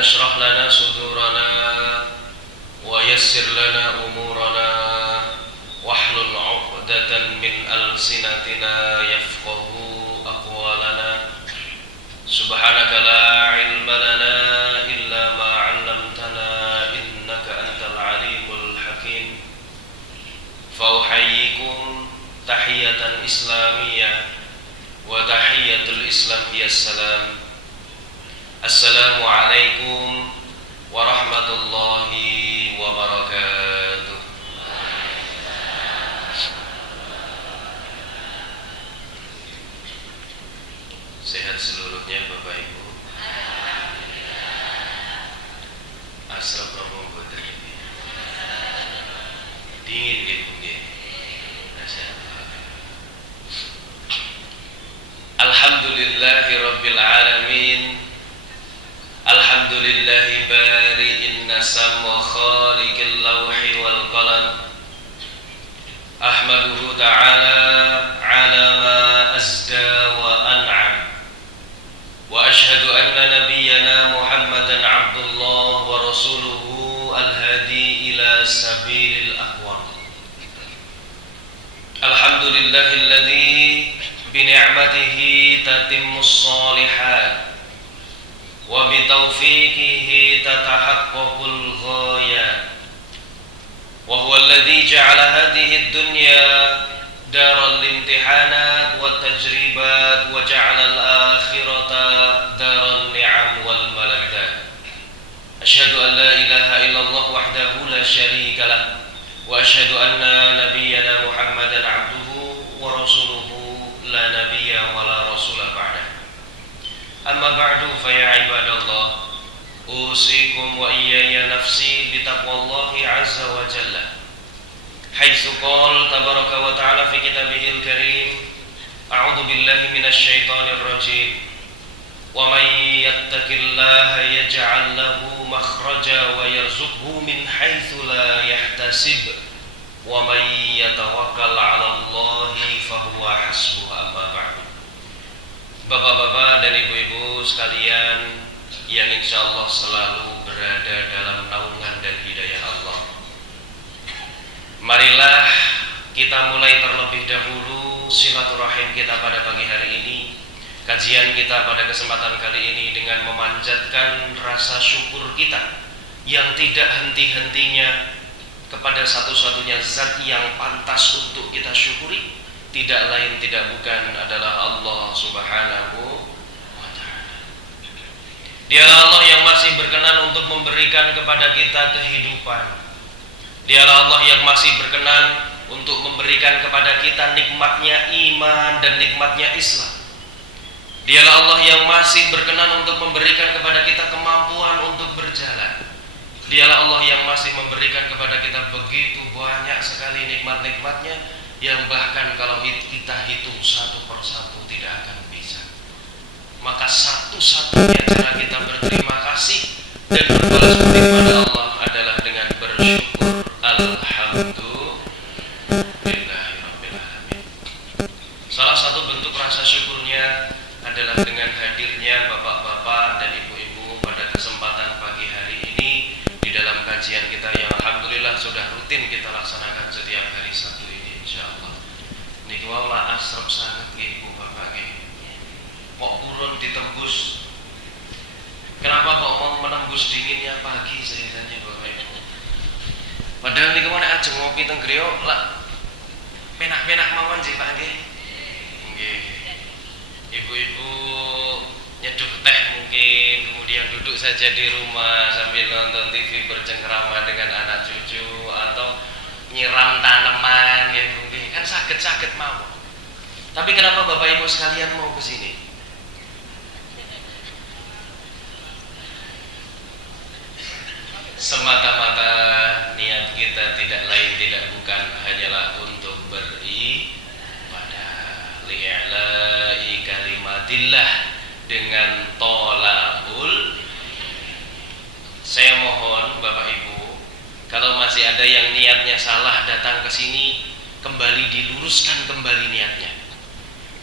اشرح لنا صدورنا ويسر لنا أمورنا واحلل عقدة من ألسنتنا يفقه أقوالنا سبحانك لا علم لنا إلا ما علمتنا إنك أنت العليم الحكيم فأحييكم تحية إسلامية وتحية الإسلام هي السلام السلام عليكم ورحمة الله wabarakatuh. Sehat seluruhnya Bapak Ibu. Asrap ngomong buat ini. Dingin gitu nggih. Alhamdulillahi rabbil alamin. Alhamdulillahi bari'in nasam wa khaliqil lawhi wal qalam. Ahmaduhu ta'ala ala ma azda wa an'am. Wa ashhadu anna nabiyyana Muhammadan abdullah wa rasuluhu al-hadi ila sabilil aqwam. Alhamdulillahilladzi bi ni'matihi tatimmus shalihat wa bi taufiqihi tatahaqqaqul ghayat wa huwa alladhi ja'ala hadhihi ad-dunya daral imtihanat wat tajribat wa ja'ala al-akhirata daral ni'am wal malakat. Asyhadu an la ilaha illallah wahdahu la syarika lah wa asyhadu anna nabiyyana Muhammadan abduhu wa rasuluhu la nabiyya wa la rasula ba'dah. Amma ba'du fa ya ibadallah usikum wa iyaya nafsi bitaqwallahi azza wa jalla haitsu qala tabaraka wa ta'ala fi kitabihil karim a'udzu billahi minasy syaithanir rajim wa may yattaqillaha yaj'al lahu makhraja wa yarzuqhu min haitsu la yahtasib wa may yatawakkal 'ala Allahi fa huwa hasbuh. Amma ba'du. Bapak-bapak dan ibu-ibu sekalian yang insyaallah selalu berada dalam naungan dan hidayah Allah, marilah kita mulai terlebih dahulu silaturahim kita pada pagi hari ini, kajian kita pada kesempatan kali ini dengan memanjatkan rasa syukur kita yang tidak henti-hentinya kepada satu-satunya zat yang pantas untuk kita syukuri, tidak lain tidak bukan adalah Allah Subhanahu wa ta'ala. Dialah Allah yang masih berkenan untuk memberikan kepada kita kehidupan. Dialah Allah yang masih berkenan untuk memberikan kepada kita nikmatnya iman dan nikmatnya Islam. Dialah Allah yang masih berkenan untuk memberikan kepada kita kemampuan untuk berjalan. Dialah Allah yang masih memberikan kepada kita begitu banyak sekali nikmat-nikmatnya yang bahkan kalau kita hitung satu persatu tidak akan bisa. Maka satu-satunya cara kita berterima kasih dan berbalas budi kepada Allah adalah dengan bersyukur. Alhamdulillahirabbil alamin. Salah satu bentuk rasa syukurnya adalah dengan hadirnya bapak-bapak dan ibu-ibu pada kesempatan pagi hari ini di dalam kajian kita yang alhamdulillah sudah rutin kita laksanakan setiap hari Sabtu ini insyaallah. Niki wae asrep sangat nggih Bu Bapak nggih. Kok urun ditembus? Kenapa kok mau menembus dinginnya pagi saya tanya Bapak Ibu. Padahal niku menek ajeng ngopi teng griya lak penak-penak mawon nggih Pak nggih. Nggih. Ibu-ibu nyeduh teh mungkin, kemudian duduk saja di rumah sambil nonton TV bercengkrama dengan anak cucu atau nyiram tanaman ya mungkin kan sakit-sakit mau. Tapi kenapa Bapak Ibu sekalian mau ke sini? Semata-mata niat kita tidak lain tidak bukan hanyalah untuk beribadah, li'la'i kalimatillah, dengan tolabul. Saya mohon Bapak Ibu, kalau masih ada yang niatnya salah datang ke sini, kembali diluruskan kembali niatnya.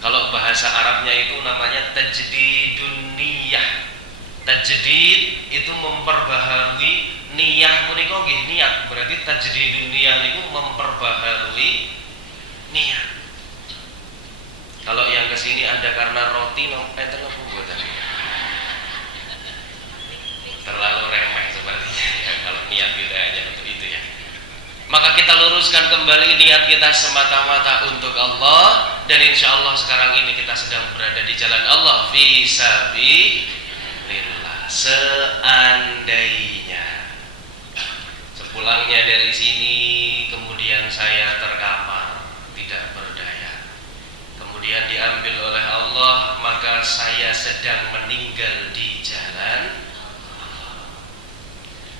Kalau bahasa Arabnya itu namanya tajdidun niyah. Tajdid itu memperbaharui niyah menika nggih niat. Berarti tajdidun niyah niku memperbaharui niat. Kalau yang kesini ada karena roti enten apa mboten? Terlalu remeh sepertinya ya, kalau niat kita hanya untuk itu ya. Maka kita luruskan kembali niat kita semata-mata untuk Allah, dan insya Allah sekarang ini kita sedang berada di jalan Allah fi sabilillah. Seandainya sepulangnya dari sini kemudian saya terkapar, tidak berdaya, kemudian diambil oleh Allah, maka saya sedang meninggal di jalan.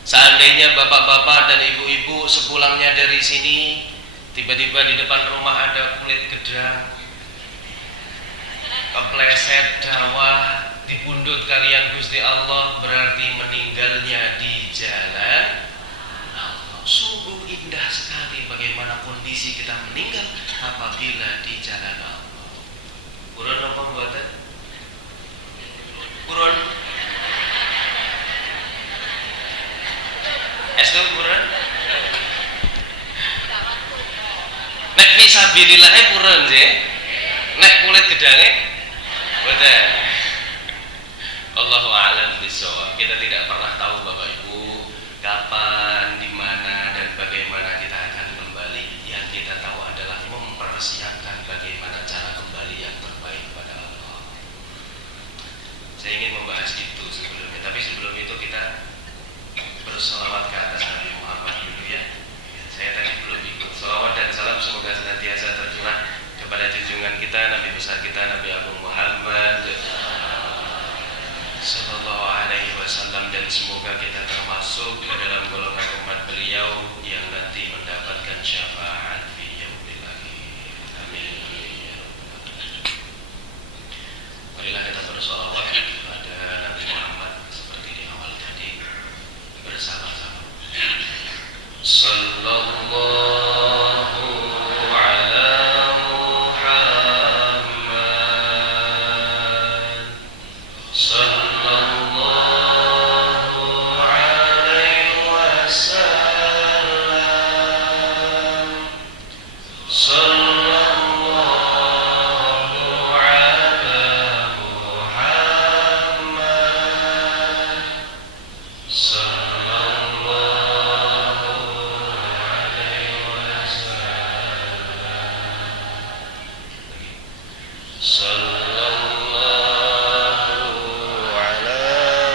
Seandainya bapak-bapak dan ibu-ibu sepulangnya dari sini tiba-tiba di depan rumah ada kulit gedang, kepleset dawah, dipundhut kalian Gusti Allah, berarti meninggalnya di jalan Allah. Sungguh indah sekali bagaimana kondisi kita meninggal apabila di jalan Allah. Urun apa mboten? Urun Estu purun? Nek fisabilillah purun sih. Nek kulit gedange boten. Allahu a'lam bishawab. Kita tidak pernah tahu Bapak Ibu kapan, di mana dan bagaimana kita akan kembali. Yang kita tahu adalah mempersiapkan bagaimana cara kembali yang terbaik pada Allah. Saya ingin membahas itu sebelumnya, tapi sebelum itu kita bersolawat ke atas Nabi Muhammad dulu ya. Saya tadi belum ikut. Solawat dan salam semoga senantiasa tercurah kepada junjungan kita, Nabi besar kita, Nabi Agung Muhammad Sallallahu Alaihi Wasallam, dan semoga kita termasuk ke dalam golongan umat beliau yang nanti mendapatkan syafaat fi yaumil akhir. Amin. Marilah kita bersolawat kepada Nabi Muhammad seperti di awal tadi bersama-sama. Sallallahu ala Muhammad, sallallahu alaihi wasallam, sallallahu ala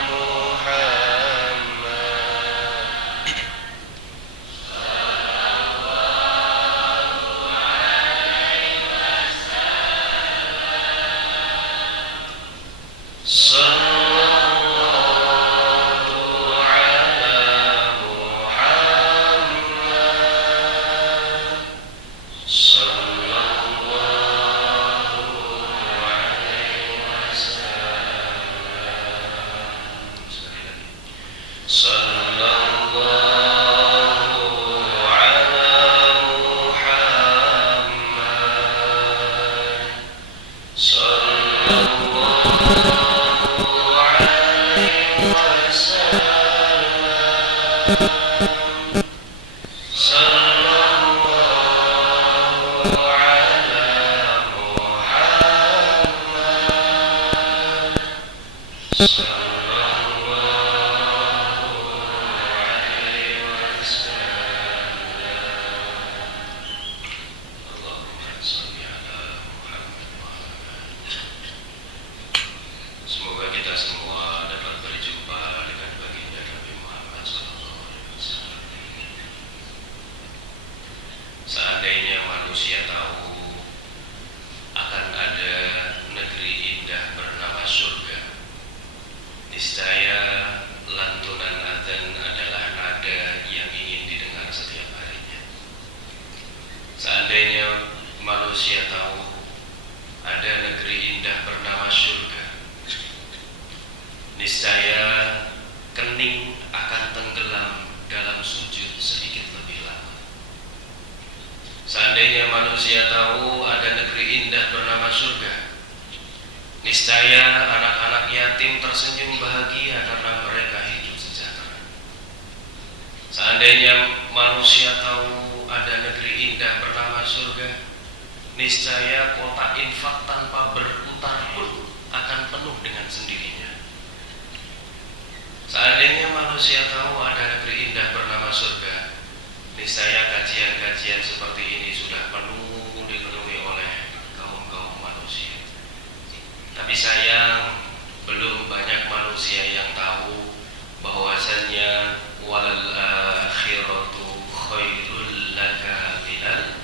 Muhammad, Semoga kita semua dapat berjumpa dengan baginda Nabi Muhammad SAW. Seandainya manusia tahu akan ada negeri indah bernama surga, niscaya lantunan adzan adalah nada yang ingin didengar setiap harinya. Seandainya manusia tahu ada negeri indah bernama surga, niscaya kening akan tenggelam dalam sujud sedikit lebih lama. Seandainya manusia tahu ada negeri indah bernama surga, niscaya Niscaya anak-anak yatim tersenyum bahagia karena mereka hidup sejahtera. Seandainya manusia tahu ada negeri indah bernama surga, niscaya kotak infak tanpa berputar pun akan penuh dengan sendirinya. Seandainya manusia tahu ada negeri indah bernama surga, niscaya kajian-kajian seperti ini sudah dipenuhi oleh kaum manusia. Tapi sayang, belum banyak manusia yang tahu bahwasannya walal akhiratu khairul laka minal.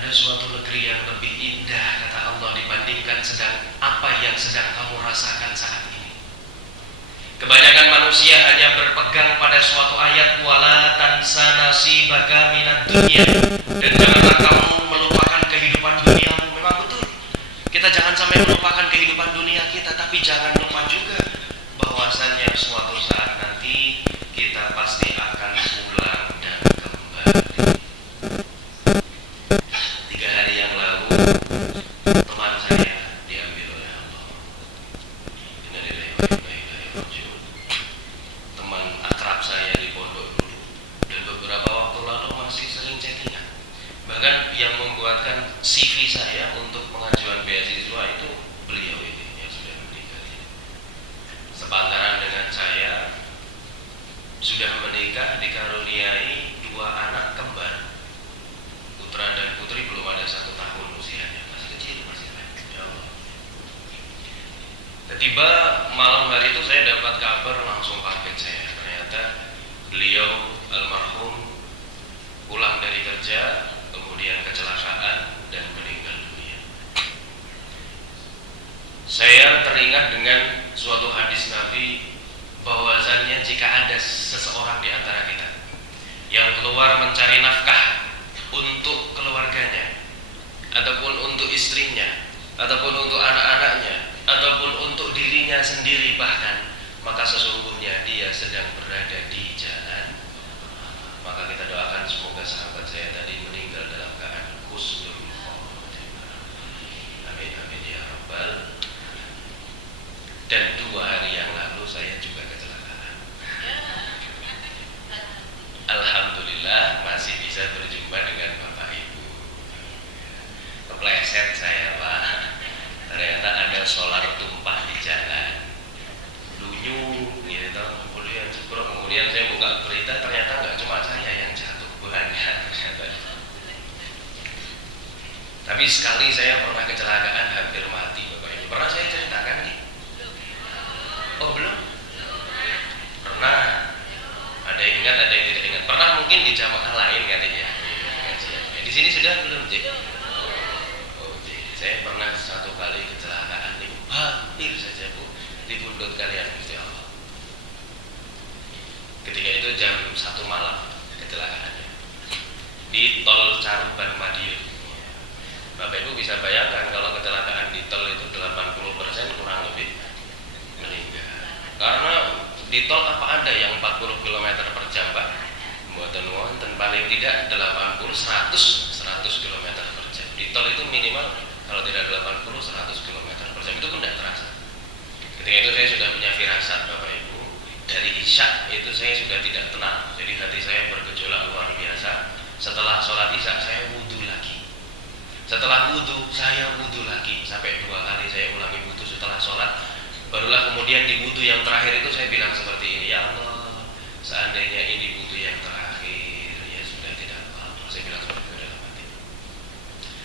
Ada suatu negeri yang lebih indah kata Allah dibandingkan apa yang sedang kamu rasakan saat ini. Kebanyakan manusia hanya berpegang pada suatu ayat wala tansa nasibaka minad dunya, dan janganlah kamu melupakan kehidupan duniamu. Memang betul, kita jangan sampai melupakan kehidupan dunia kita, tapi jangan lupa juga bahwasannya suatu saat nanti kita pasti akan pulang dan kembali. 3 hari yang lalu teman saya diambil oleh Allah. Innalillahi wa inna ilaihi raji'un. Teman akrab saya di pondok dulu, dan beberapa waktu lalu masih sering chattingan. Bahkan yang membuatkan CV saya untuk pengajuan beasiswa itu beliau ini yang sudah meninggal. Sepantaran dengan saya, sudah menikah, dikaruniai 2 anak kembar, putra dan putri, belum ada 1 tahun usianya, masih kecil, masih kecil. Ya Allah. Tiba malam hari itu saya dapat kabar, langsung kaget saya. Ternyata beliau almarhum pulang dari kerja, kemudian kecelakaan dan meninggal dunia. Saya teringat dengan suatu hadis Nabi bahwasannya jika ada seseorang di antara kita yang keluar mencari nafkah untuk keluarganya, ataupun untuk istrinya, ataupun untuk anak-anaknya, ataupun untuk dirinya sendiri bahkan, maka sesungguhnya dia sedang berada di jalan. Maka kita doakan semoga sahabat saya tadi meninggal dalam keadaan husnul khotimah. Amin amin ya rabbal. Dan 2 hari yang lalu saya juga kecelakaan. Alhamdulillah masih bisa berjumpa dengan Bapak Ibu. Kepleset saya Pak. Ternyata ada solar tumpah di jalan. Lunyu gitu, kemudian jebrok. Kemudian saya buka berita, ternyata nggak cuma saya yang jatuh, banyak ternyata. Tapi sekali saya pernah kecelakaan hampir mati Bapak Ibu. Pernah saya ceritakan nih? Oh belum? Pernah. Ada yang ingat, ada yang tidak ingat. Pernah mungkin di jamaah lain katanya. Di sini sudah belum, Cik? Oh, Cik. Saya pernah 1 kali kecelakaan nih. Hampir saja Bu dibundut kalian Gusti Allah. Ketika itu jam 1 malam kecelakaannya di tol Caruban Madiun. Bapak Ibu bisa bayangkan kalau kecelakaan di tol itu 80% kurang lebih meninggal. Karena di tol apa ada yang 40 km per jam Pak? Mboten wonten, paling tidak 80, 100 km per jam. Di tol itu minimal kalau tidak 80, 100 km per jam, itu pun tidak terasa. Ketika itu saya sudah punya firasat Bapak Ibu. Dari Isya itu saya sudah tidak tenang. Jadi hati saya bergejolak luar biasa. Setelah sholat Isya saya wudhu lagi. Setelah wudhu saya wudhu lagi. Sampai 2 kali saya ulangi wudhu setelah sholat. Barulah kemudian di wudhu yang terakhir itu saya bilang seperti ini, ya Allah, seandainya ini wudhu yang terakhir, ya sudah tidak apa-apa. Saya bilang seperti itu dalam hati.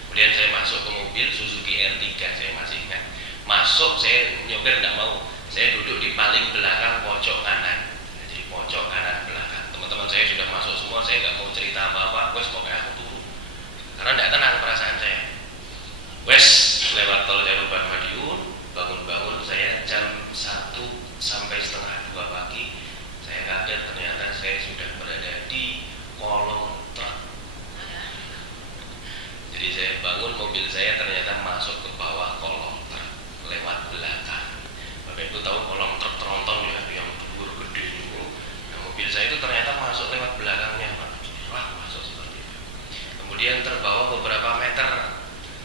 Kemudian saya masuk ke mobil Suzuki R3, saya masih ingat. Masuk, saya nyopir tidak mau. Saya duduk di paling belakang pojok kanan. Jadi pojok kanan belakang. Teman-teman saya sudah masuk semua, saya nggak mau cerita apa-apa. Wes pokoknya aku turun. Karena tidak tenang perasaan saya. Wes lewat tol Caruban Madiun, bangun-bangun saya jam 1 sampai setengah 2 pagi. Saya kaget ternyata saya sudah berada di kolong truk. Jadi saya bangun, mobil saya ternyata masuk ke bawah kolong truk lewat belakang. Bapak Ibu tahu kolong truk tronton ya, yang dur gede itu. Nah, mobil saya itu ternyata masuk lewat belakangnya Pak. Wah, masuk seperti itu. Kemudian terbawa beberapa meter.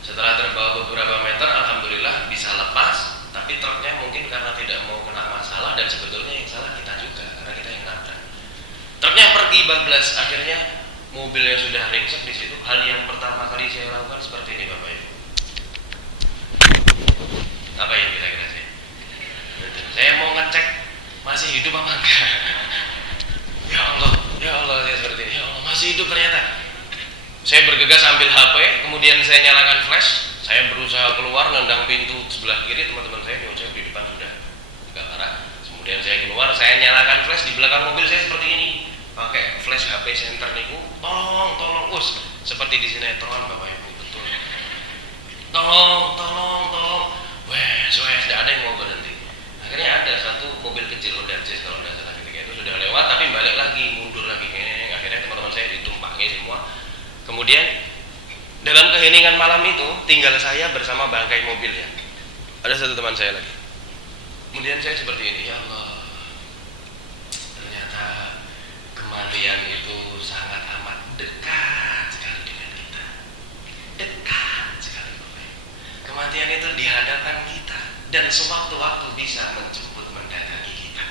Setelah terbawa beberapa meter, alhamdulillah mungkin karena tidak mau kena masalah, dan sebetulnya yang salah kita juga karena kita yang nabrak. Truknya pergi bablas, akhirnya mobilnya sudah ringsek di situ. Hal yang pertama kali saya lakukan seperti ini, Bapak Ibu. Apa yang kira-kira saya? Saya mau ngecek masih hidup apa enggak. Ya Allah, saya seperti ini. Ya Allah, masih hidup ternyata. Saya bergegas ambil HP, kemudian saya nyalakan flash. Saya berusaha keluar, nendang pintu sebelah kiri, teman-teman saya nyocok di depan sudah agak parah. Kemudian saya keluar, saya nyalakan flash di belakang mobil saya seperti ini, pakai flash HP center niku. Tolong, us, seperti di sinetron Bapak Ibu, betul. Tolong. Wes, tidak ada yang mau berhenti. Akhirnya ada satu mobil kecil Honda Jazz kalau tidak salah, ketika itu sudah lewat, tapi balik lagi, mundur lagi. Akhirnya teman-teman saya ditumpangi semua. Kemudian dalam keheningan malam itu tinggal saya bersama bangkai mobil ya. Ada satu teman saya lagi. Kemudian saya seperti ini, ya Allah, ternyata kematian itu sangat amat dekat sekali dengan kita. Dekat sekali, Bapak Ibu. Kematian itu di hadapan kita dan sewaktu-waktu bisa menjemput mendatangi kita.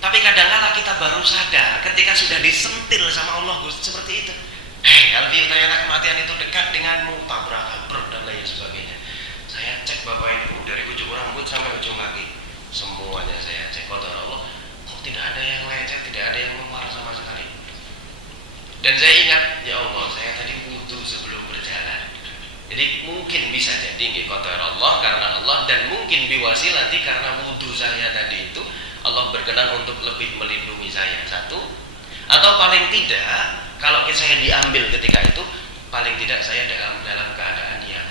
Tapi kadang-kala kita baru sadar ketika sudah disentil sama Allah seperti itu. Alfi, ternyata kematian itu dekat denganmu, tabrakan, dan lain sebagainya. Saya cek Bapak Ibu dari ujung rambut sampai ujung kaki, semuanya saya cek. Kata Allah, kok tidak ada yang lecet, tidak ada yang memar sama sekali. Dan saya ingat, ya Allah, saya tadi wudu sebelum berjalan. Jadi mungkin bisa jadi kata Allah karena Allah, dan mungkin biwasilati karena wudu saya tadi itu Allah berkenan untuk lebih melindungi saya, satu. Atau paling tidak, kalau saya diambil ketika itu, paling tidak saya dalam keadaan yang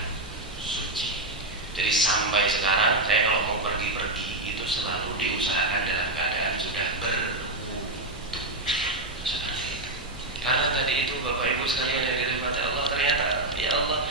suci. Jadi sampai sekarang saya kalau mau pergi-pergi itu selalu diusahakan dalam keadaan sudah berwudu. Seperti itu. Karena tadi itu Bapak Ibu sekalian yang dirahmati Allah, ternyata ya Allah,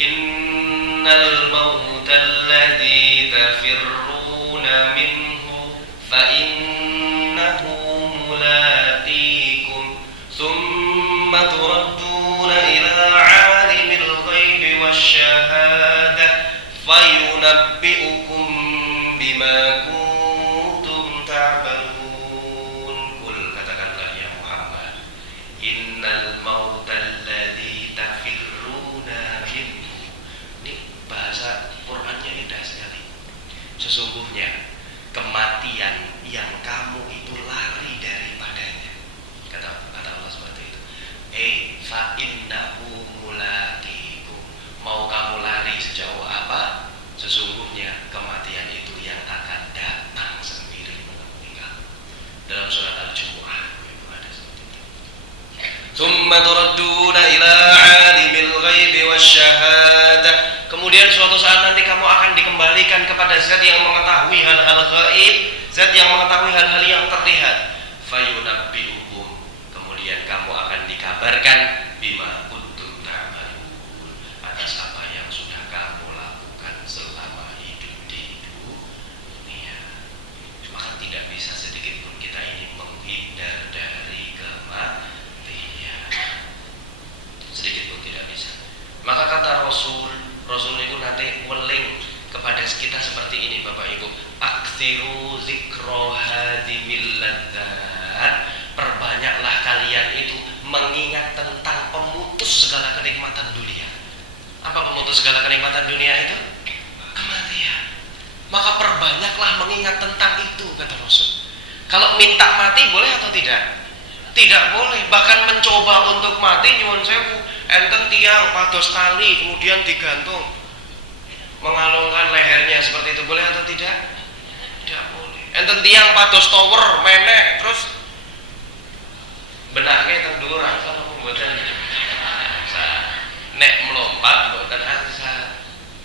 innal mautal ladzi tafirruna minhu fa innahu mulaqikum thumma turadduna ila 'alimil ghaibi wasyahadah fayunabbi'ukum bima kuntum ta'malun. Qul, katakanlah ya Muhammad, innal mautal ladzi tafirruna minhu. Ini bahasa Qur'annya indah sekali. Sesungguhnya kematian yang kamu itu lari daripadanya, kata Allah seperti itu. Fa innahu mulaqikum. Mau kamu lari sejauh apa, sesungguhnya kematian itu yang akan datang sendiri menemui kamu. Dalam surat Al-Jumu'ah ada seperti itu. Tsumma turadduna ila 'alimil ghaibi wasyahadah. Kemudian suatu saat nanti kamu akan dikembalikan kepada zat yang mengetahui hal-hal gaib, zat yang mengetahui hal-hal yang terlihat. Fayunabbi'ukum, kemudian kamu akan dikabarkan bima kuntum ta'malun, atas apa yang sudah kamu lakukan selama hidup di dunia. Maka tidak bisa sedikit pun kita ini menghindar dari kematian, sedikit pun tidak bisa. Maka kata Rasul itu nanti weling kepada kita seperti ini Bapak Ibu. Aktsiru zikra hadimil ladzat. Perbanyaklah kalian itu mengingat tentang pemutus segala kenikmatan dunia. Apa pemutus segala kenikmatan dunia itu? Kematian. Maka perbanyaklah mengingat tentang itu, kata Rasul. Kalau minta mati boleh atau tidak? Tidak boleh. Bahkan mencoba untuk mati nyuwun sewu, enten tiang pados tali kemudian digantung, mengalungkan lehernya seperti itu, boleh atau tidak? Tidak boleh. Enten tiang pados tower menek terus benaknya teng dhuwur asal mboten nek melompat mboten asal.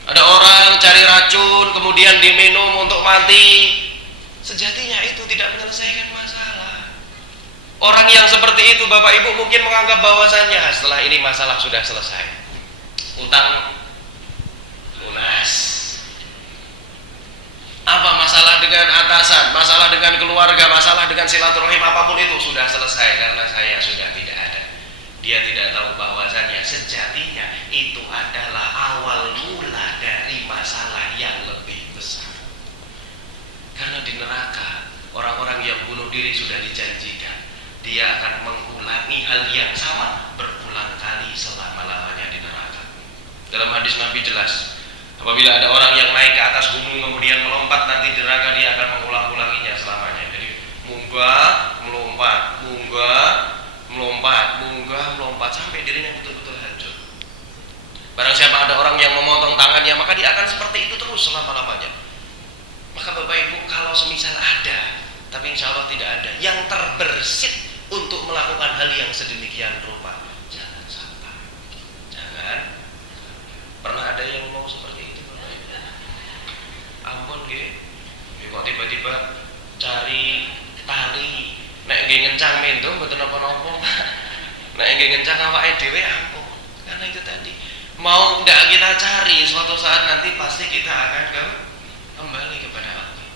Ada orang cari racun kemudian diminum untuk mati, sejatinya itu tidak menyelesaikan masalah. Orang yang seperti itu Bapak Ibu mungkin menganggap bahwasannya setelah ini masalah sudah selesai, utang lunas. Apa masalah dengan atasan, masalah dengan keluarga, masalah dengan silaturahim, apapun itu sudah selesai karena saya sudah tidak ada. Dia tidak tahu bahwasannya sejatinya itu adalah awal mula dari masalah yang lebih besar. diri sudah dijanjikan dia akan mengulangi hal yang sama berulang kali selama-lamanya di neraka. Dalam hadis Nabi jelas, apabila ada orang yang naik ke atas gunung kemudian melompat nanti di neraka, dia akan mengulang-ulanginya selamanya. Jadi munggah, melompat, munggah, melompat, munggah, melompat sampai dirinya betul-betul hancur. Barang siapa ada orang yang memotong tangannya, maka dia akan seperti itu terus selama-lamanya. Maka Bapak Ibu, kalau semisal ada, tapi insya Allah tidak ada yang terbersit untuk melakukan hal yang sedemikian rupa, jangan sampai. Jangan. Pernah ada yang mau seperti itu? Ampun nggih. Kok tiba-tiba cari tali nek nggih ngencang mendung mboten napa-napa. Nek nggih ngencang awake dhewe ampun. Karena itu tadi, mau ndak kita cari, suatu saat nanti pasti kita akan kembali kepada Allah.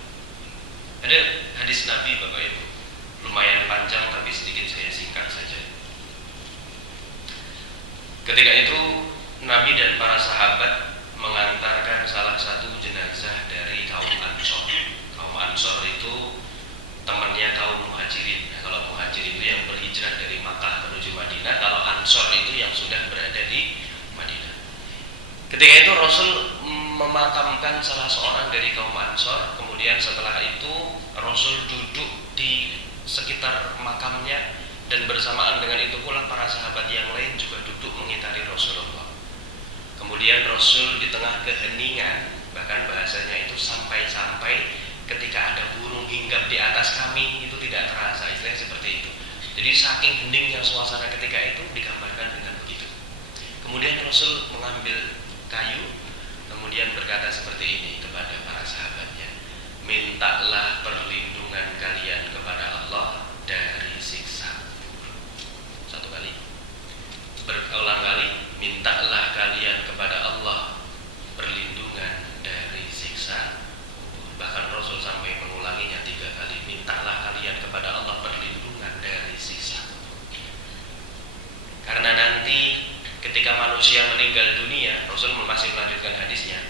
Ada hadis Nabi Bapak Ibu, lumayan panjang tapi sedikit saya singkat saja. Ketika itu Nabi dan para sahabat mengantarkan salah satu jenazah dari kaum Ansor. Kaum Ansor itu temannya kaum Muhajirin. Nah, kalau Muhajirin itu yang berhijrah dari Makkah menuju Madinah, kalau Ansor itu yang sudah berada di Madinah. Ketika itu Rasul memakamkan salah seorang dari kaum Ansor. Kemudian setelah itu Rasul duduk di sekitar makamnya, dan bersamaan dengan itu pula para sahabat yang lain juga duduk mengitari Rasulullah. Kemudian Rasul di tengah keheningan, bahkan bahasanya itu sampai-sampai ketika ada burung hinggap di atas kami itu tidak terasa, istilahnya seperti itu. Jadi saking heningnya suasana ketika itu digambarkan dengan begitu. Kemudian Rasul mengambil kayu, kemudian berkata seperti ini kepada para sahabatnya, mintalah perlindungan kalian kepada Allah dari siksa. Satu kali, berulang kali, mintalah kalian kepada Allah perlindungan dari siksa. Bahkan Rasul sampai mengulanginya 3 kali, mintalah kalian kepada Allah perlindungan dari siksa. Karena nanti ketika manusia meninggal dunia, Rasul masih melanjutkan hadisnya,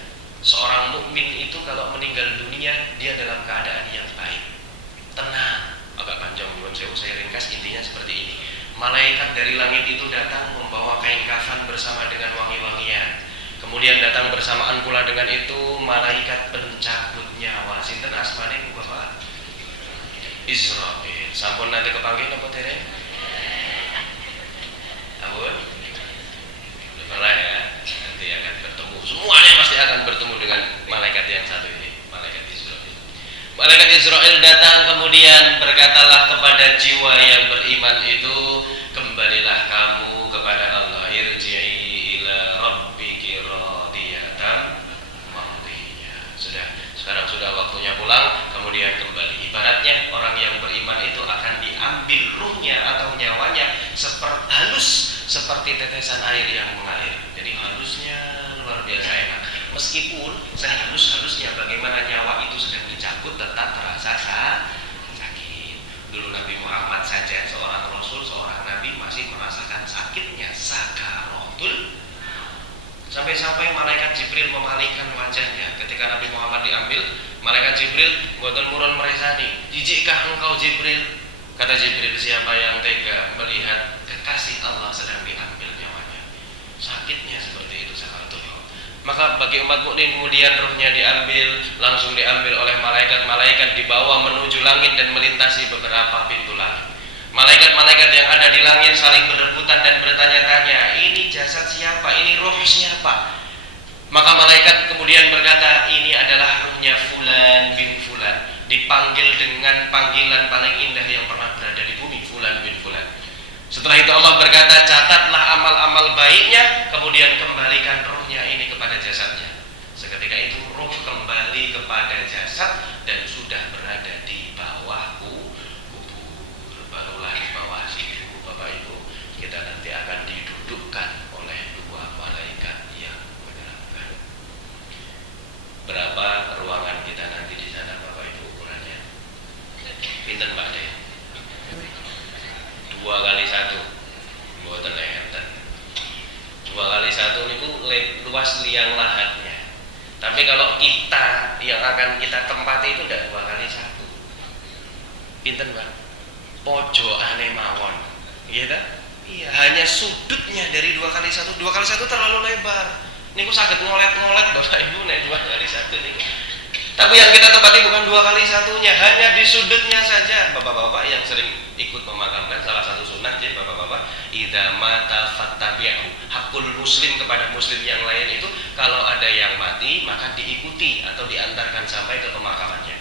seorang mukmin itu kalau meninggal dunia dia dalam keadaan yang baik, tenang. Agak panjang bukan saya ringkas, intinya seperti ini. Malaikat dari langit itu datang membawa kain kafan bersama dengan wangi-wangian. Kemudian datang bersamaan pula dengan itu malaikat pencabut nyawa. Sinten asmane Bapak? Israil. Sampun nanti kepanggil apa dereng? Ampun. Udah ya. Nanti akan bertemu. Semuanya pasti akan bertemu dengan malaikat yang satu ini, malaikat Israil. Malaikat Israil datang kemudian berkatalah kepada jiwa yang beriman itu, kembalilah kamu kepada Allah, irji'i ila rabbiki radiyatan mardiyah. Sekarang sudah waktunya pulang, kemudian kembali. Ibaratnya orang yang beriman itu akan diambil ruhnya atau nyawanya halus seperti tetesan air yang mengalir. Jadi halusnya luar biasa enak. Meskipun sehalus-halusnya bagaimana nyawa itu sedang dicabut, tetap terasa sakit. Dulu Nabi Muhammad saja, seorang Rasul, seorang Nabi, masih merasakan sakitnya sakaratul. Sampai-sampai malaikat Jibril memalingkan wajahnya ketika Nabi Muhammad diambil. Malaikat Jibril mboten murun meresani, jijikkah engkau Jibril? Kata Jibril, siapa yang tega melihat kekasih Allah sedang diambil nyawanya? Sakitnya seperti itu sakaratul. Maka bagi umat mukmin kemudian rohnya diambil, langsung diambil oleh malaikat-malaikat, dibawa menuju langit dan melintasi beberapa pintu langit. Malaikat-malaikat yang ada di langit saling berebutan dan bertanya-tanya, ini jasad siapa? Ini roh siapa? Maka malaikat kemudian berkata, ini adalah ruhnya Fulan bin Fulan, dipanggil dengan panggilan paling indah yang pernah berada di bumi, Fulan bin Fulan. Setelah itu Allah berkata, catatlah amal-amal baiknya, kemudian kembalikan ruhnya ini kepada jasadnya. Seketika itu ruh kembali kepada jasad dan sudah berada di bawah kubur. Barulah di bawah situ Bapak Ibu, kita nanti akan didudukkan oleh 2 malaikat yang menyeramkan. Berapa ruangan kita nanti di sana Bapak Ibu ukurannya? Pinten Pak De? 2 kali 1, mboten enten. 2 kali 1 niku luas liang lahatnya. Tapi kalau kita yang akan kita tempati itu tidak 2 kali 1. Pinten Pak? pojokane mawon. Gitu? Iya, hanya sudutnya dari 2 kali 1. 2 kali 1 terlalu lebar. Niku saged ngolet-ngolet Bapak Ibu nek 2 kali 1 niku. Tapi yang kita tempati bukan 2 kali 1-nya, hanya di sudutnya saja. Bapak-bapak yang sering ikut memakamkan, salah satu sunnah ya Bapak-bapak, idza mata fattabi'u. Hakul muslim kepada muslim yang lain itu kalau ada yang mati maka diikuti atau diantarkan sampai ke pemakamannya.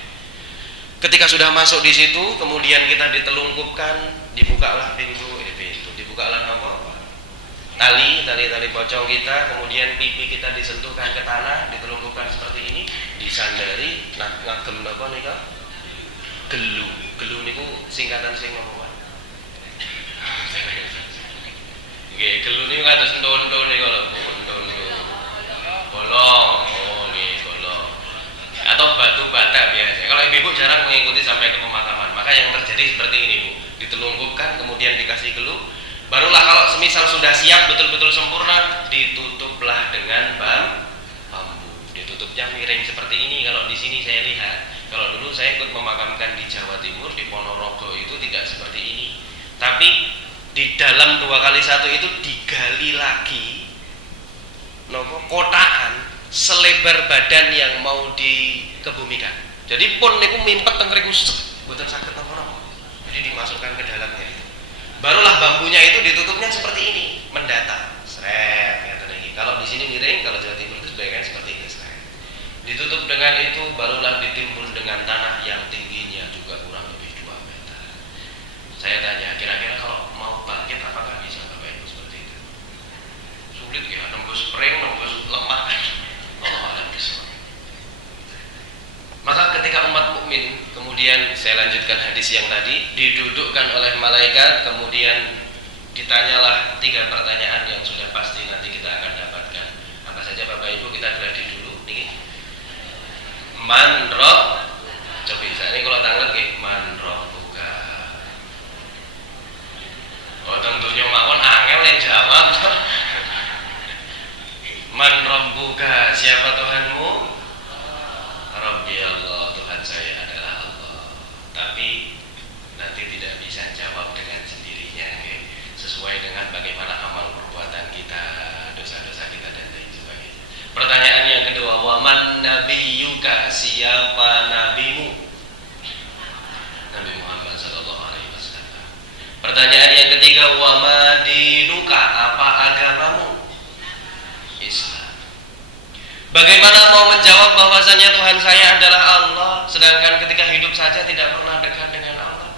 Ketika sudah masuk di situ, kemudian kita ditelungkupkan, dibukalah dibukalah apa? Tali pocong kita, kemudian pipi kita disentuhkan ke tanah, ditelungkupkan seperti ini, disandari, ngagem napa nika? Gelu. Gelu niku singkatan sing napa, Pak? Nggih, gelu niku kados enton-enton niku lho, enton. Bolong. Oh, nggih, bolong. Atau batu bata biasa. Kalau ibu jarang mengikuti sampai ke pemakaman, maka yang terjadi seperti ini, Bu. Ditelungkupkan, kemudian dikasih gelu. Barulah kalau semisal sudah siap betul-betul sempurna, ditutuplah dengan bambu. Ditutupnya miring seperti ini. Kalau di sini saya lihat, kalau dulu saya ikut memakamkan di Jawa Timur, di Ponorogo itu tidak seperti ini. Tapi di dalam 2 kali 1 itu digali lagi kotaan selebar badan yang mau dikebumikan. Jadi pun niku mimpet teng mriku mboten saged napa-napa. Jadi dimasukkan ke dalamnya. Barulah bambunya itu ditutupnya seperti ini, mendatar. Sret, kata lagi. Kalau di sini miring, kalau Jawa Timur itu sebagian seperti ini. Sret. Ditutup dengan itu, barulah ditimbun dengan tanah yang tingginya juga kurang lebih 2 meter. Saya tanya, kira-kira kalau mau bangkit apakah bisa Bapak Ibu seperti itu? Sulit ya, nembus spring, nembus lemak. Oh, ada bisa. Maka ketika umat mukmin, kemudian saya lanjutkan hadis yang tadi, didudukkan oleh malaikat, kemudian ditanyalah 3 pertanyaan yang sudah pasti nanti kita akan dapatkan. Apa saja Bapak Ibu, kita gladi dulu niki. Man rob, coba ini kalau tanglet nggih, man buka. Oh, tentunya mawon angel yang jawab. Man buka, siapa Tuhanmu? Rabbi Allah, Tuhan saya adalah Allah. Tapi nanti tidak bisa jawab dengan sendirinya, okay? Sesuai dengan bagaimana amal perbuatan kita, dosa-dosa kita dan lain sebagainya. Pertanyaan yang kedua, waman nabiyuka, siapa nabimu? Nabi Muhammad SAW. Pertanyaan yang ketiga, wamadinuka, apa agamamu? Islam. Bagaimana mau menjawab bahwasanya Tuhan saya adalah Allah, sedangkan ketika hidup saja tidak pernah dekat dengan Allah?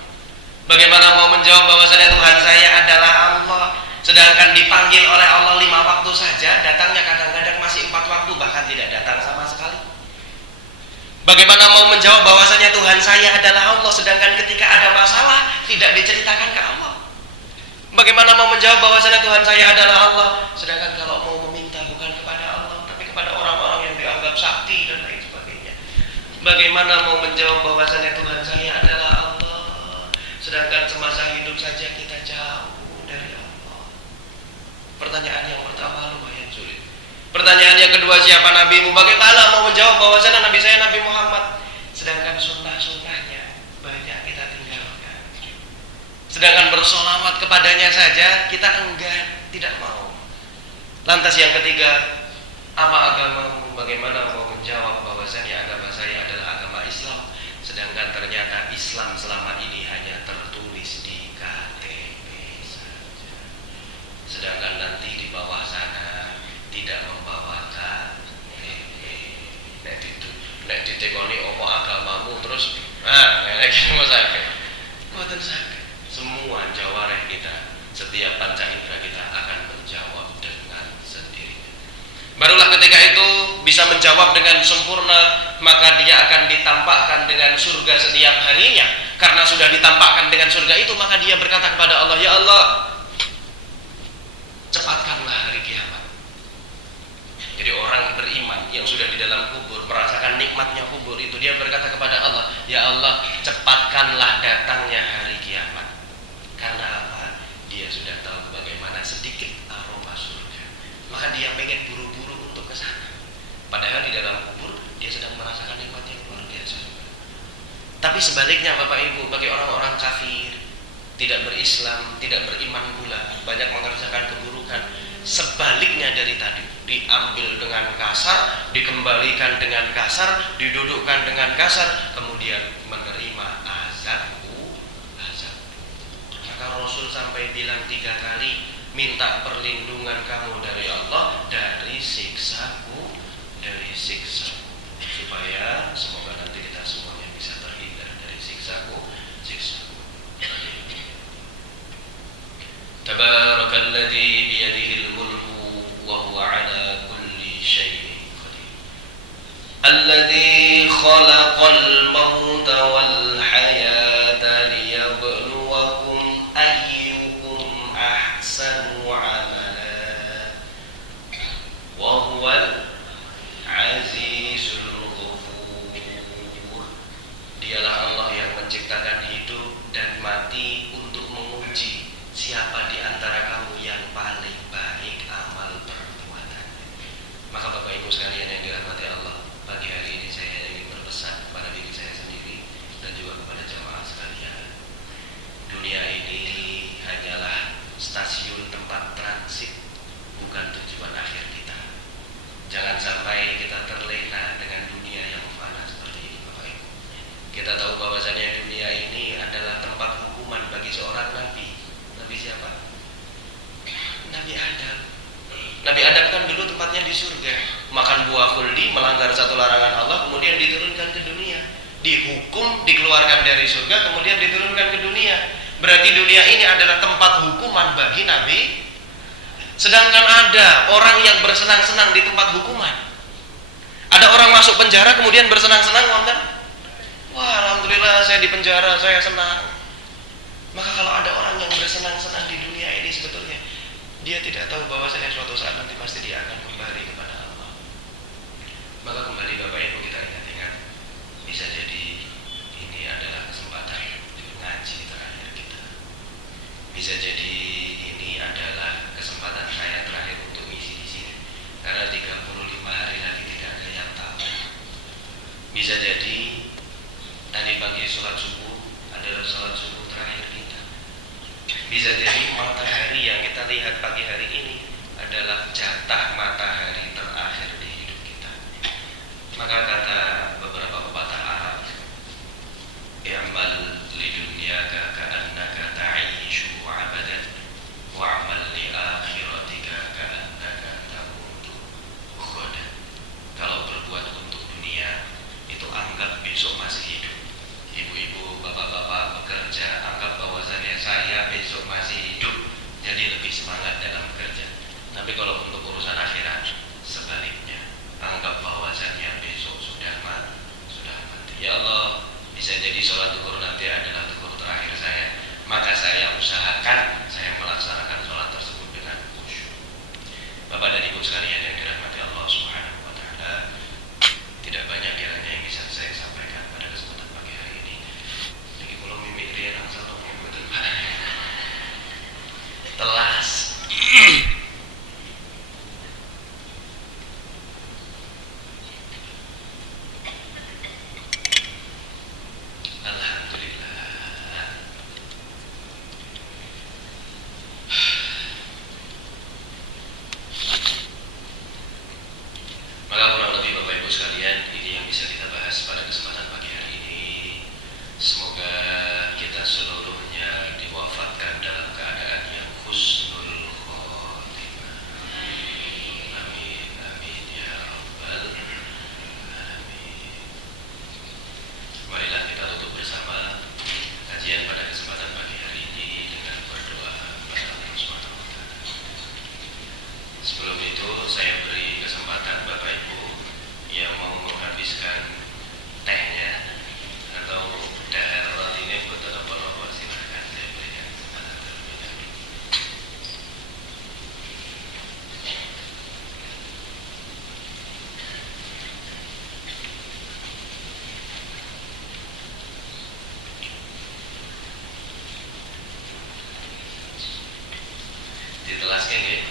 Bagaimana mau menjawab bahwasanya Tuhan saya adalah Allah, sedangkan dipanggil oleh Allah 5 waktu saja, datangnya kadang-kadang masih 4 waktu, bahkan tidak datang sama sekali? Bagaimana mau menjawab bahwasanya Tuhan saya adalah Allah, sedangkan ketika ada masalah tidak diceritakan ke Allah? Bagaimana mau menjawab bahwasanya Tuhan saya adalah Allah, sedangkan kalau mau meminta bukan kepada Allah, kepada orang-orang yang dianggap sakti dan lain sebagainya? Bagaimana mau menjawab bahwasanya Tuhan saya adalah Allah, sedangkan semasa hidup saja kita jauh dari Allah? Pertanyaan yang pertama lumayan sulit. Pertanyaan yang kedua, siapa nabimu? Bagaimana mau menjawab bahwasanya nabi saya Nabi Muhammad, sedangkan sunnah-sunnahnya banyak kita tinggalkan? Sedangkan bersolawat kepadanya saja kita enggan, tidak mau. Lantas yang ketiga, apa agamamu? Bagaimana mau menjawab bahwasanya agama saya adalah agama Islam, sedangkan ternyata Islam selama ini hanya tertulis di KTP saja, sedangkan nanti di bawah sana tidak membawa KTP. Nek ditekoni opo agamamu terus nek iki mau sakit. Mboten sakit. Semua jawareh kita, setiap panca indera kita akan menjawab dengan sendirinya. Barulah ketika itu bisa menjawab dengan sempurna, maka dia akan ditampakkan dengan surga setiap harinya. Karena sudah ditampakkan dengan surga itu, maka dia berkata kepada Allah, ya Allah, cepatkanlah hari kiamat. Jadi orang beriman yang sudah di dalam kubur, merasakan nikmatnya kubur itu, dia berkata kepada Allah, ya Allah, cepatkanlah datangnya hari kiamat. Karena apa? Dia sudah tahu bagaimana sedikit aroma surga, maka dia pengen buru-buru untuk ke sana. Padahal di dalam kubur dia sedang merasakan nikmat yang luar biasa. Tapi sebaliknya Bapak Ibu, bagi orang-orang kafir, tidak berislam, tidak beriman pula, banyak mengerjakan keburukan. Sebaliknya dari tadi, diambil dengan kasar, dikembalikan dengan kasar, didudukkan dengan kasar, kemudian menerima azabku. Maka Rasul sampai bilang 3 kali, minta perlindungan kamu dari Allah, dari siksaku, supaya semoga nanti kita semuanya bisa terhindar dari siksaku. Tabarakalladzi biyadihil mulku wa huwa ala kulli syai'in qadir. Alladzi khalaqal mauta wal hayata liyabluwakum ayyukum ahsanu amala wa huwal azizul ghafur. Dialah Allah yang menciptakan hidup dan mati untuk menguji siapa di antara kamu yang paling baik amal perbuatan. Maka Bapak Ibu sekalian yang dirahmati Allah, pagi hari ini saya ingin berpesan kepada diri saya sendiri dan juga kepada jemaah sekalian. Dunia ini hanyalah stasiun tempat transit, bukan tujuan akhir kita. Jangan sampai kita terlena dengan dunia yang fana seperti ini, Bapak Ibu. Kita tahu bahwasanya dunia ini adalah tempat hukuman bagi seorang nabi. Nabi siapa? Nabi Adam. Nabi Adam kan dulu tempatnya di surga, makan buah khuldi, melanggar satu larangan Allah, kemudian diturunkan ke dunia, dihukum, dikeluarkan dari surga, kemudian diturunkan ke dunia. Berarti dunia ini adalah tempat hukuman bagi Nabi. Sedangkan ada orang yang bersenang-senang di tempat hukuman. Ada orang masuk penjara kemudian bersenang-senang, wonten? Wah, alhamdulillah saya di penjara, saya senang. Maka kalau ada orang yang bersenang-senang di dunia ini, sebetulnya dia tidak tahu bahwasanya suatu saat nanti pasti dia akan kembali kepada Allah. Maka kembali Bapak Ibu kita ingat-ingat, bisa jadi ini adalah kesempatan ngaji terakhir kita. Bisa jadi ini adalah kesempatan saya terakhir untuk ngisi di sini. Karena 35 hari lagi tidak ada yang tahu. Bisa jadi tadi pagi sholat subuh adalah sholat subuh terakhir kita. Bisa jadi matahari yang kita lihat pagi hari ini adalah jatah matahari terakhir di hidup kita. Maka kata beberapa pepatah Arab, i'mal lidunyaka ka'annaka ta'ishu 'abadan wa'mal li akhiratika ka'annaka tamutu ghadan. Kalau berbuat untuk dunia itu anggap besok masih hidup. Ibu-ibu, bapak-bapak bekerja, anggap bahwasannya saya besok masih hidup, jadi lebih semangat dalam bekerja. Tapi kalau untuk urusan akhirat, sebaliknya, anggap bahwasannya besok sudah mati. Ya Allah, bisa jadi sholat zuhur nanti adalah zuhur terakhir saya, maka saya usahakan saya melaksanakan sholat tersebut dengan khusyuk. Bapak dan Ibu sekalian yang dirahmati Allah Subhanahu wa Ta'ala, tidak banyak kiranya yang bisa saya sampaikan pada kesempatan pagi hari ini. Jadi kalau mimik dia langsung betul telas. Ditelaskan ya.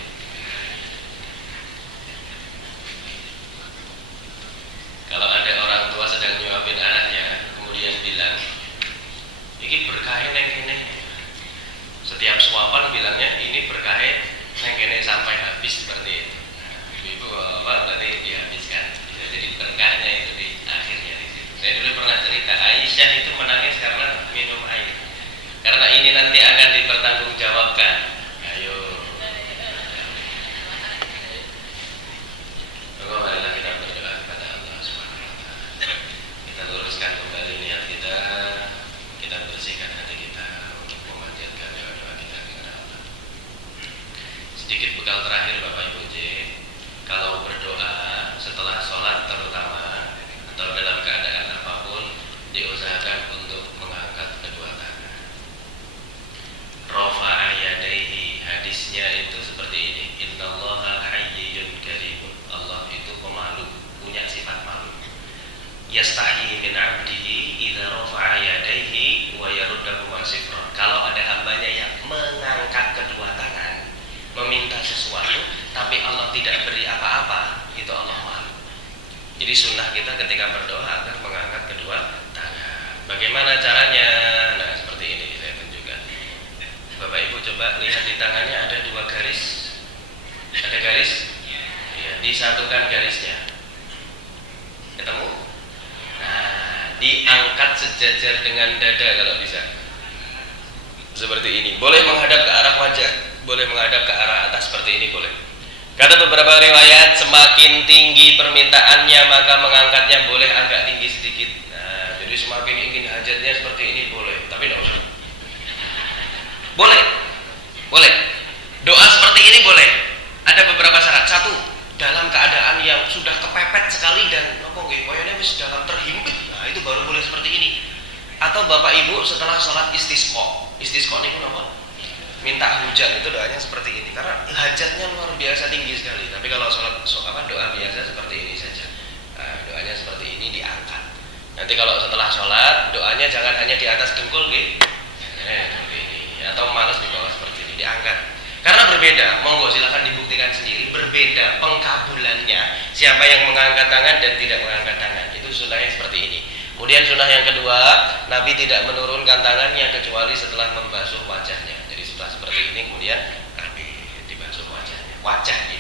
Jadi sunnah kita ketika berdoa agar mengangkat kedua tangan. Bagaimana caranya? Nah, seperti ini saya tunjukkan. Bapak Ibu coba lihat di tangannya ada 2 garis. Ada garis? Ya, disatukan garisnya. Ketemu? Nah, diangkat sejajar dengan dada kalau bisa. Seperti ini. Boleh menghadap ke arah wajah, boleh menghadap ke arah atas seperti ini boleh. Kata beberapa riwayat, semakin tinggi permintaannya maka mengangkatnya boleh agak tinggi sedikit. Nah, jadi semakin ingin hajatnya seperti ini boleh, tapi tidak usah. Boleh, boleh. Doa seperti ini boleh. Ada beberapa syarat. 1, dalam keadaan yang sudah kepepet sekali dan kayaknya wis dalam terhimpit. Nah, itu baru boleh seperti ini. Atau Bapak Ibu setelah sholat istisqa. Istisqa ini apa? Minta hujan, itu doanya seperti ini. Karena hajatnya luar biasa tinggi sekali. Tapi kalau sholat doa biasa seperti ini saja. Nah, doanya seperti ini diangkat. Nanti kalau setelah sholat doanya jangan hanya di atas dengkul, seperti ini. Atau malas di bawah seperti ini, diangkat. Karena berbeda, monggo silakan dibuktikan sendiri. Berbeda pengkabulannya. Siapa yang mengangkat tangan dan tidak mengangkat tangan. Itu sunnahnya seperti ini. Kemudian sunnah yang kedua, Nabi tidak menurunkan tangannya kecuali setelah membasuh wajahnya. Jadi setelah seperti ini kemudian Nabi dibasuh wajahnya. Wajahnya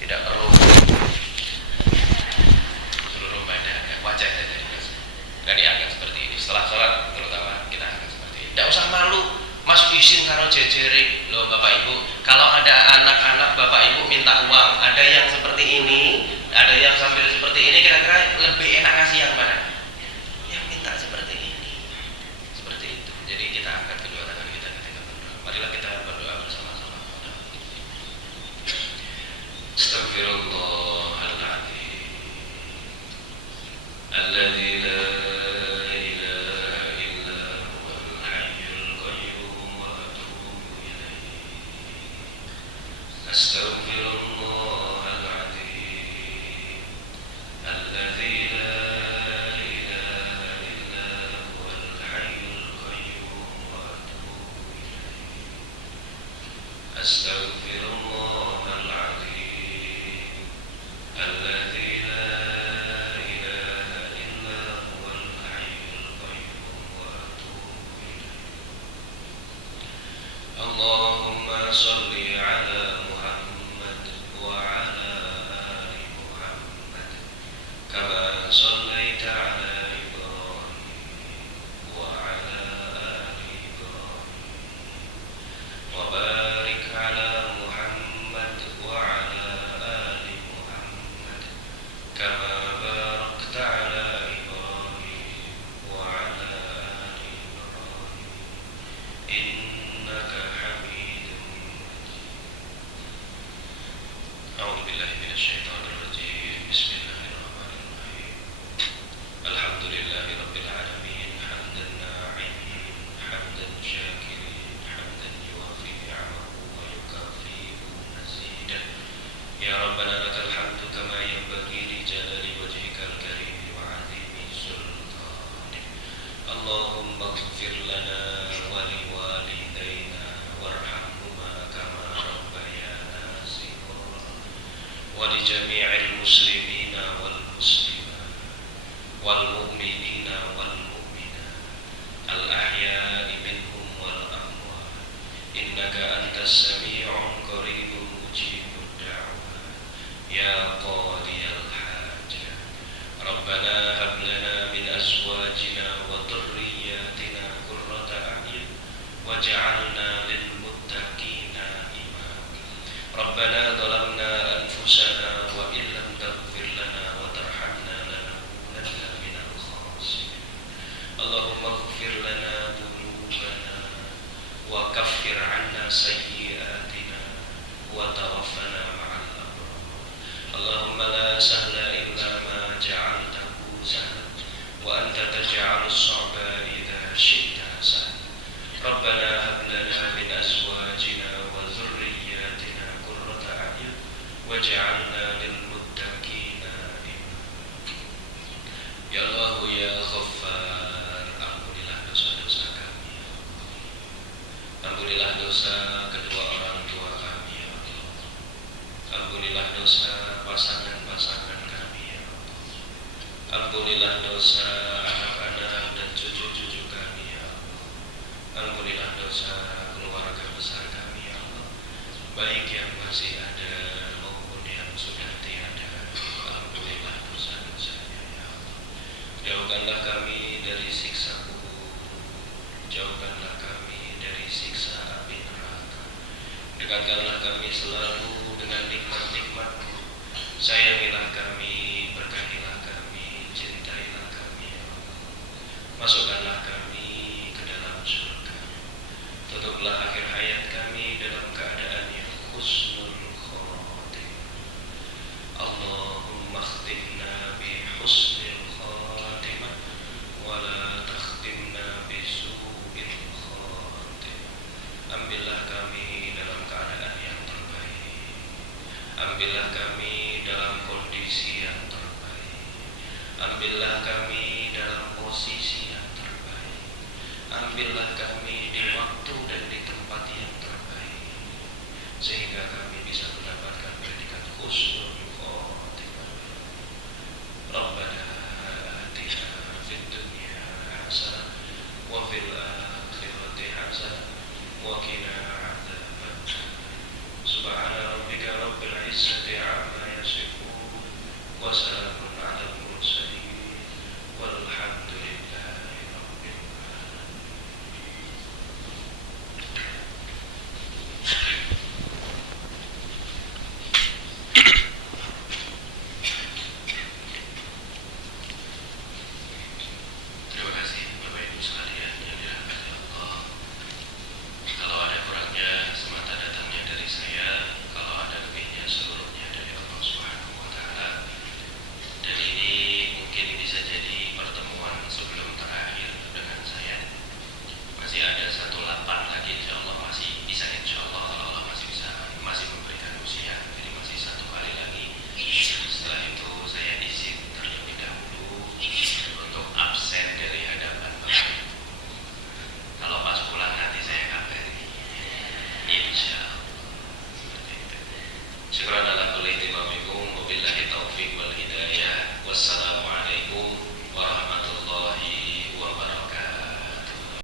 tidak perlu seluruh badan, wajah saja dibasuh. Dan diangkat seperti ini. Setelah sholat terutama kita angkat seperti ini. Tidak usah malu. Mas isin karo jejere. Loh Bapak Ibu, kalau ada anak-anak Bapak Ibu minta uang, ada yang seperti ini, ada yang sambil seperti ini, kira-kira lebih enak ngasih yang mana? Yang minta seperti ini. Seperti itu. Jadi kita angkat kedua tangan kita ketika berdoa. Marilah kita berdoa bersama-sama. Astagfirullahaladzim. Alladzi la Astaghfirullahaladzim. Alladzi la ilaha illa huwal hayyul qayyum wa atubu ilaih. Astaghfirullahaladzim. Alladzi la ilaha illa huwal hayyul qayyum wa atubu ilaih. Allahumma shalli ala كما صليت على إبراهيم وعلى آل إبراهيم وبارك على محمد وعلى آل محمد كما باركت على إبراهيم وعلى آل إبراهيم إنك حميد مجيد. أعوذ بالله من الشيطان الرجيم. بسم الله الحمد لله رب العالمين حمدا ناعمين حمدا شاكرين حمدا يوافي نعمه ويكافئ مزيدا. يا ربنا لك الحمد كما ينبغي لجلال وجهك الكريم وعظيم سلطانك. اللهم اغفر لنا ولوالدينا وارحمهما كما ربيانا صغارا ولجميع المسلمين والمسلمات والمؤمنين والمؤمنات الأحياء منهم والأموات إنك أنت السميع قريب مجيب الدعوات يا قاضي الحاجات. ربنا هب لنا من أزواجنا وذرياتنا قرة أعين واجعلنا للمتقين إماما. ربنا ظلمنا أنفسنا وإن لم تغفر لنا وترحمنا اللهم اغفر لنا ذنوبنا وكفر عنا سيئاتنا وتوفنا مع الأبرار. اللهم لا سهل إلا ما جعلته سهلا وأنت تجعل الصعب إذا شئت سهلا. ربنا هب لنا من أزواجنا وذرياتنا قرة أعين واجعلنا للمتقين إماما. يا الله يا غفار، ampunilah dosa kedua orang tua kami ya Allah. Ampunilah dosa pasangan-pasangan kami ya Allah. Ampunilah dosa anak-anak dan cucu-cucu kami ya Allah. Ampunilah dosa keluarga besar kami ya Allah, baik yang masih ada maupun yang sudah tiada. Ampunilah dosa-dosanya ya Allah. Jauhkanlah kami dari siksa kubur, jauhkanlah kami dari siksa api neraka. Dekatkanlah kami selalu dengan nikmat-nikmat-Mu. Sayangilah kami, berkatilah kami, cintailah kami ya Allah. Masukkanlah kami ke dalam surga. Tutuplah akhir hayat kami dalam keadaan yang husnul khotimah. Allahumma khtimna bi husnil khotimah wa la takhtimna bi su'il khotimah. Ambillah kami dalam keadaan yang terbaik. Ambillah kami dalam kondisi yang terbaik. Ambillah kami dalam posisi yang terbaik. Ambillah kami di waktu dan di tempat yang terbaik, sehingga kami bisa mendapatkan predikat khusus